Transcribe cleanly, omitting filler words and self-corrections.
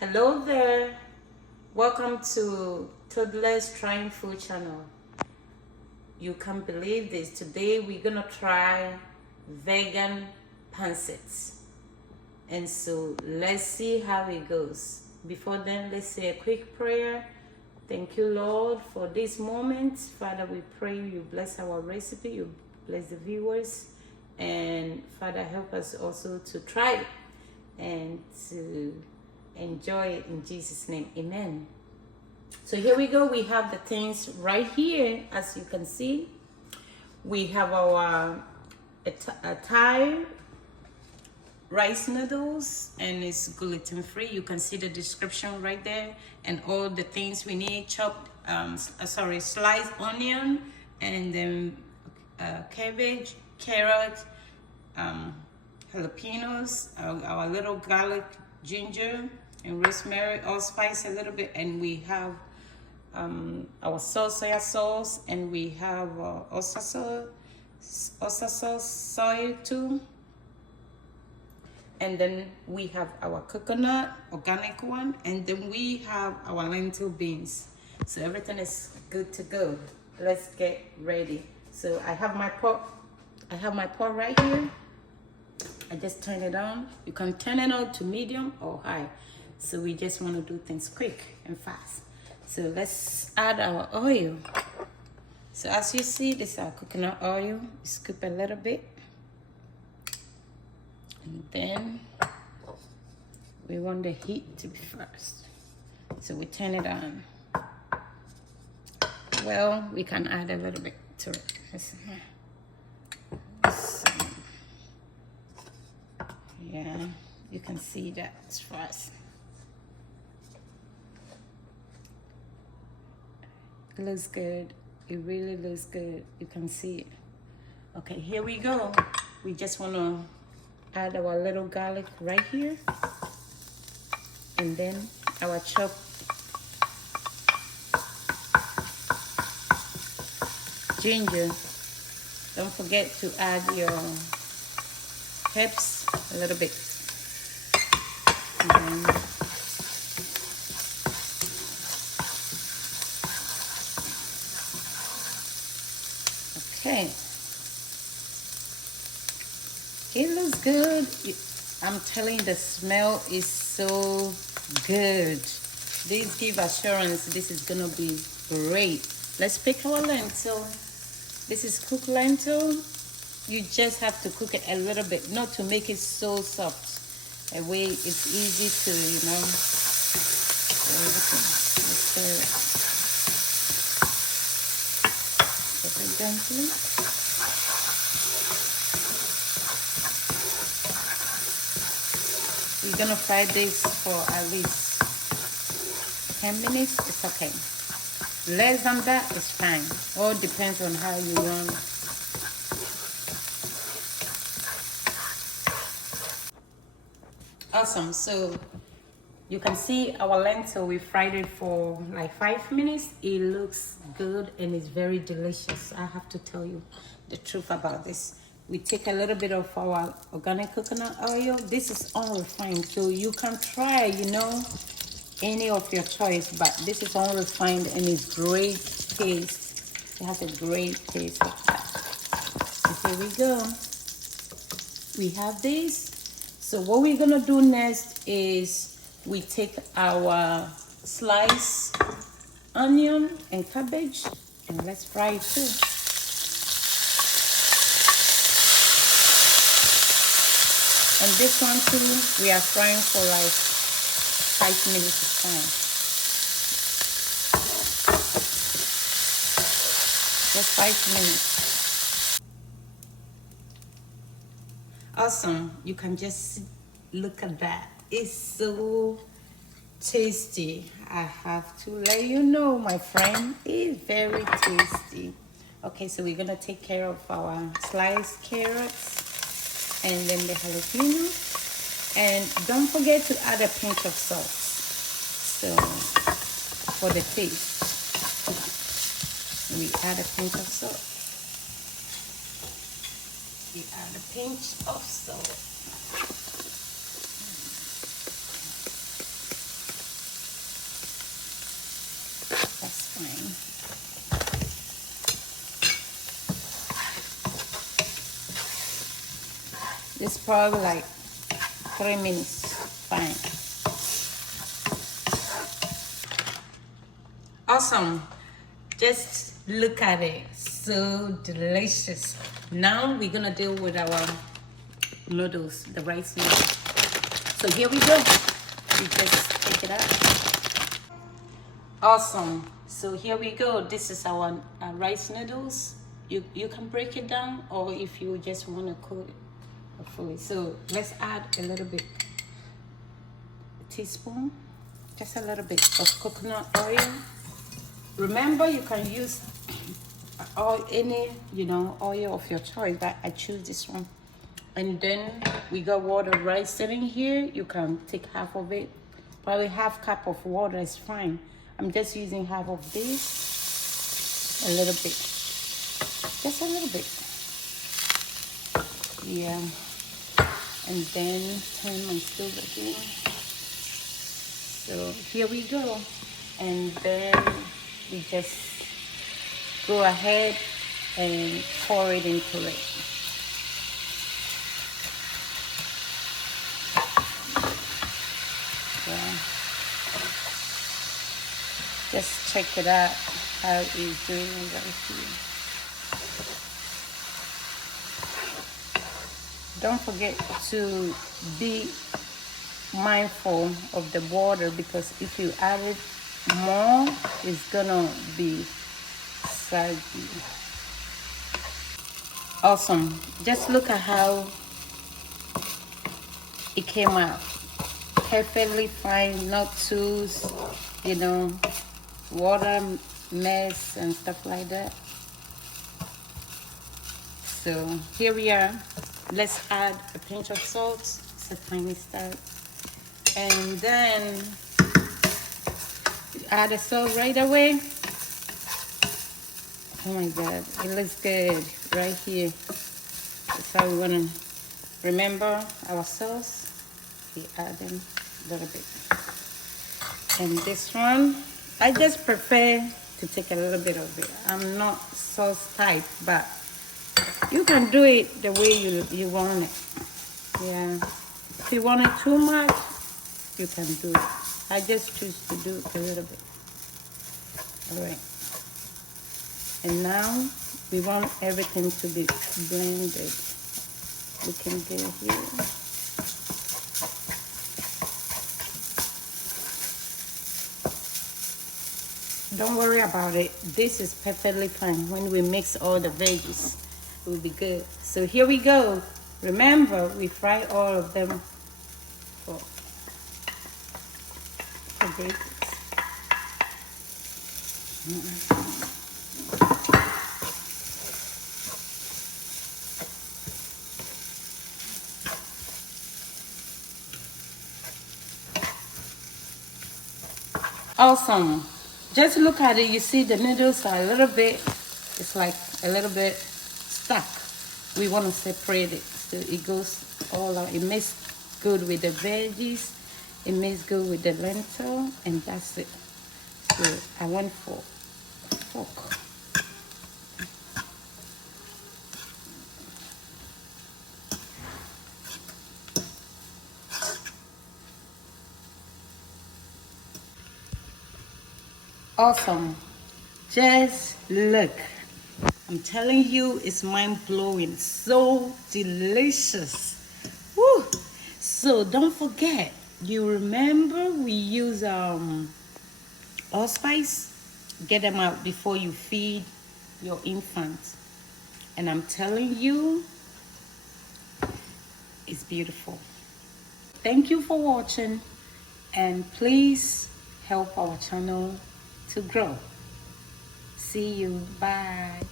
Hello there, welcome to Toddlers Trying Food channel. You can't believe this. Today we're gonna try vegan pancits, and so let's see how it goes. Before then, let's say a quick prayer. Thank you, Lord, for this moment. Father, we pray you bless our recipe, you bless the viewers, and Father, help us also to try it and to enjoy it in Jesus' name. Amen. So here we go. We have the things right here. As you can see, we have our Thai rice noodles, and it's gluten-free. You can see the description right there and all the things we need. Chopped sliced onion, and then cabbage, carrot, jalapenos, our little garlic, ginger, and rosemary, allspice a little bit, and we have our soya sauce, and we have oyster sauce soy too, and then we have our coconut organic one, and then we have our lentil beans. So everything is good to go. Let's get ready. So I have my pot right here. I just turn it on. You can turn it on to medium or high. So we just want to do things quick and fast. So let's add our oil. So as you see, this is our coconut oil. Scoop a little bit. And then we want the heat to be first. So we turn it on. Well, we can add a little bit to it. Yeah, you can see that it's fast. It looks good. It really looks good. You can see it. Okay, here we go. We just want to add our little garlic right here, and then our chopped ginger. Don't forget to add your herbs a little bit. Okay, it looks good. I'm telling you, the smell is so good. This gives assurance this is gonna be great. Let's pick our lentil. This is cooked lentil. You just have to cook it a little bit, not to make it so soft. A way it's easy to, very gently. We're gonna fry this for at least 10 minutes. It's okay. Less than that is fine. All depends on how you want. Awesome. So you can see our lentil, we fried it for like 5 minutes. It looks good and it's very delicious. I have to tell you the truth about this. We take a little bit of our organic coconut oil. This is unrefined, so you can try, any of your choice, but this is unrefined and it's great taste. It has a great taste of that. And here we go. We have this. So what we're gonna do next is we take our sliced onion and cabbage, and let's fry it too. And this one too, we are frying for like 5 minutes of time. Just 5 minutes. Awesome. You can just look at that. It's so tasty. I have to let you know, my friend. It's very tasty. Okay, so we're gonna take care of our sliced carrots and then the jalapeno, and don't forget to add a pinch of salt, so for the taste. We add a pinch of salt. We add a pinch of salt. It's probably like 3 minutes. Fine. Awesome. Just look at it. So delicious. Now we're gonna deal with our noodles, the rice noodles. So here we go. We just take it out. Awesome. So here we go. This is our rice noodles. You can break it down, or if you just want to cook it fully. So let's add a little bit, a teaspoon, just a little bit of coconut oil. Remember, you can use any oil of your choice, but I choose this one. And then we got water right sitting here. You can take half of it, probably half cup of water is fine. I'm just using half of this, a little bit, just a little bit, yeah. And then turn my stove again. So here we go, and then we just go ahead and pour it into it. Yeah. Just check it out how it's doing it right here. Don't forget to be mindful of the water, because if you add it more, it's gonna be soggy. Awesome. Just look at how it came out. Perfectly fine, not too, water mess and stuff like that. So here we are. Let's add a pinch of salt. It's a tiny start. And then add the salt right away. Oh my God, it looks good right here. That's how we want to remember our sauce. We add them a little bit. And this one, I just prefer to take a little bit of it. I'm not sauce type, but you can do it the way you want it. Yeah. If you want it too much, you can do it. I just choose to do a little bit. All right. And now we want everything to be blended. We can do here. Don't worry about it. This is perfectly fine. When we mix all the veggies, it will be good. So here we go. Remember, we fry all of them for veggies. Awesome. Just look at it. You see the noodles are a little bit, it's like a little bit stuck. We want to separate it so it goes all out. It makes good with the veggies. It makes good with the lentil, and that's it. So I went for a fork. Awesome. Just look. I'm telling you, it's mind-blowing. So delicious. Woo. So don't forget, you remember we use Allspice? Get them out before you feed your infants. And I'm telling you, it's beautiful. Thank you for watching, and please help our channel to grow. See you. Bye.